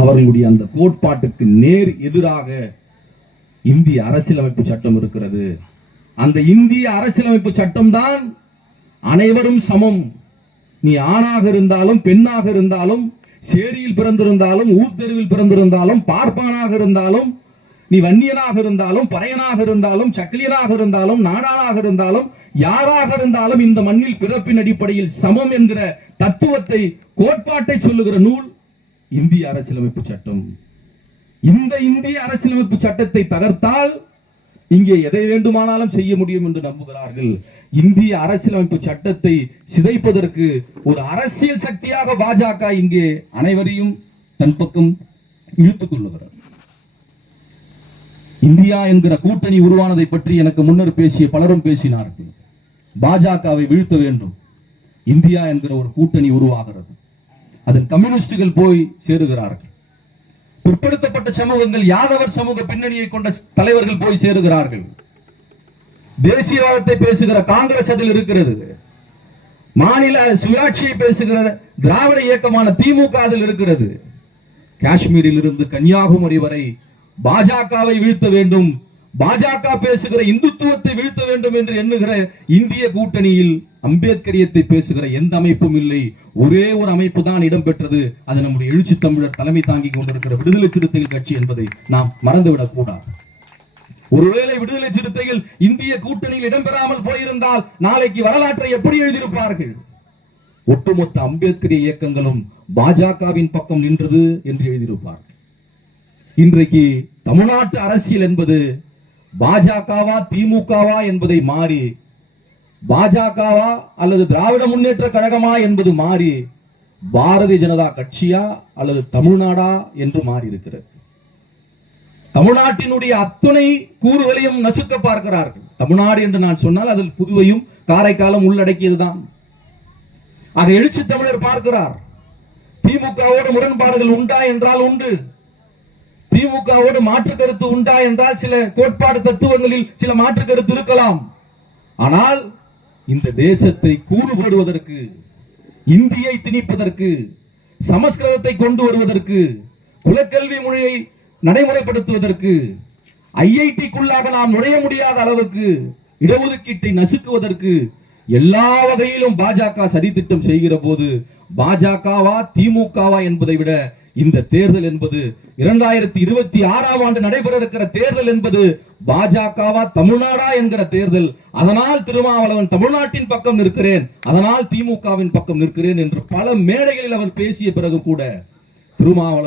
அவர்களுடைய அந்த கோட்பாட்டுக்கு நேர் எதிராக இந்திய அரசியலமைப்பு சட்டம் இருக்கிறது. அந்த இந்திய அரசியலமைப்பு சட்டம் தான் அனைவரும் சமம். நீ ஆணாக இருந்தாலும் பெண்ணாக இருந்தாலும் சேரியில் பிறந்திருந்தாலும் ஊர்தெருவில் பிறந்திருந்தாலும் பார்ப்பானாக இருந்தாலும் நீ வன்னியனாக இருந்தாலும் பறையனாக இருந்தாலும் சக்கிலியனாக இருந்தாலும் நாடானாக இருந்தாலும் யாராக இருந்தாலும் இந்த மண்ணில் பிறப்பின் அடிப்படையில் சமம் என்கிற தத்துவத்தை கோட்பாட்டை சொல்லுகிற நூல் இந்திய அரசியலமைப்பு சட்டம். இந்த இந்திய அரசியலமைப்பு சட்டத்தை தகர்த்தால் இங்கே எதை வேண்டுமானாலும் செய்ய முடியும் என்று நம்புகிறார்கள். இந்திய அரசியலமைப்பு சட்டத்தை சிதைப்பதற்கு ஒரு அரசியல் சக்தியாக பாஜக இங்கே அனைவரையும் தன் பக்கம் இழுத்துக் கொள்ளுகிறார். இந்தியா என்கிற கூட்டணி உருவானதை பற்றி எனக்கு முன்னர் பேசிய பலரும் பேசினார்கள். பாஜகவை வீழ்த்த வேண்டும், இந்தியா என்கிற ஒரு கூட்டணி உருவாகிறது, அதில் கம்யூனிஸ்டுகள் போய் சேருகிறார்கள், பிற்படுத்தப்பட்ட சமூகங்கள் யாதவர் சமூக பின்னணியை கொண்ட தலைவர்கள் போய் சேருகிறார்கள், தேசியவாதத்தை பேசுகிற காங்கிரஸ் அதில் இருக்கிறது, மாநில சுயாட்சியை பேசுகிற திராவிட இயக்கமான திமுக அதில் இருக்கிறது. காஷ்மீரில் இருந்து கன்னியாகுமரி வரை பாஜகவை வீழ்த்த வேண்டும், பாஜக பேசுகிற இந்துத்துவத்தை வீழ்த்த வேண்டும் என்று எண்ணுகிற இந்திய கூட்டணியில் அம்பேத்கரியத்தை பேசுகிற எந்த அமைப்பும் இல்லை. ஒரே ஒரு அமைப்பு தான் இடம்பெற்றது. அது நம்முடைய எழுச்சி தமிழர் தலைமை தாங்கி கொண்டிருக்கிற விடுதலை சிறுத்தைகள் கட்சி என்பதை நாம் மறந்துவிடக் கூடாது. ஒருவேளை விடுதலை சிறுத்தைகள் இந்திய கூட்டணியில் இடம்பெறாமல் போயிருந்தால் நாளைக்கு வரலாற்றை எப்படி எழுதியிருப்பார்கள்? ஒட்டுமொத்த அம்பேத்கரிய இயக்கங்களும் பாஜகவின் பக்கம் நின்றது என்று எழுதியிருப்பார்கள். இன்றைக்கு தமிழ்நாட்டு அரசியல் என்பது பாஜகவா திமுகவா என்பதை மாறி பாஜகவா அல்லது திராவிட முன்னேற்ற கழகமா என்பது மாறி பாரதிய ஜனதா கட்சியா அல்லது தமிழ்நாடா என்று மாறி இருக்கிறது. தமிழ்நாட்டினுடைய அத்துணை கூறுகளையும் நசுக்க பார்க்கிறார்கள். தமிழ்நாடு என்று நான் சொன்னால் அதில் புதுவையும் காரைக்காலும் உள்ளடக்கியதுதான். ஆக எழுச்சி தமிழர் பார்க்கிறார், திமுகவோடு முரண்பாடுகள் உண்டா என்றால் உண்டு, திமுகவோடு மாற்று கருத்து உண்டா என்றால் சில கோட்பாடு தத்துவங்களில் சில மாற்று கருத்து இருக்கலாம். ஆனால் இந்த தேசத்தை கூறுபடுவதற்கு, இந்தியை திணிப்பதற்கு, சமஸ்கிருதத்தை கொண்டு வருவதற்கு, குலக்கல்வி மொழியை நடைமுறைப்படுத்துவதற்கு, ஐஐடிக்குள்ளாக நாம் நுழைய முடியாத அளவுக்கு இடஒதுக்கீட்டை நசுக்குவதற்கு எல்லா வகையிலும் பாஜக சதித்திட்டம் செய்கிற போது பாஜகவா திமுகவா என்பதை விட இந்த தேர்தல் என்பது 2026ஆம் ஆண்டு நடைபெற இருக்கிற தேர்தல் என்பது பாஜகவா தமிழ்நாடா என்கிற தேர்தல். அதனால் திருமாவளவன் தமிழ்நாட்டின் பக்கம் நிற்கிறேன், அதனால் திமுகவின் பக்கம் நிற்கிறேன் என்று பல மேடைகளில் அவர் பேசிய பிறகு கூட திருமாவளவன்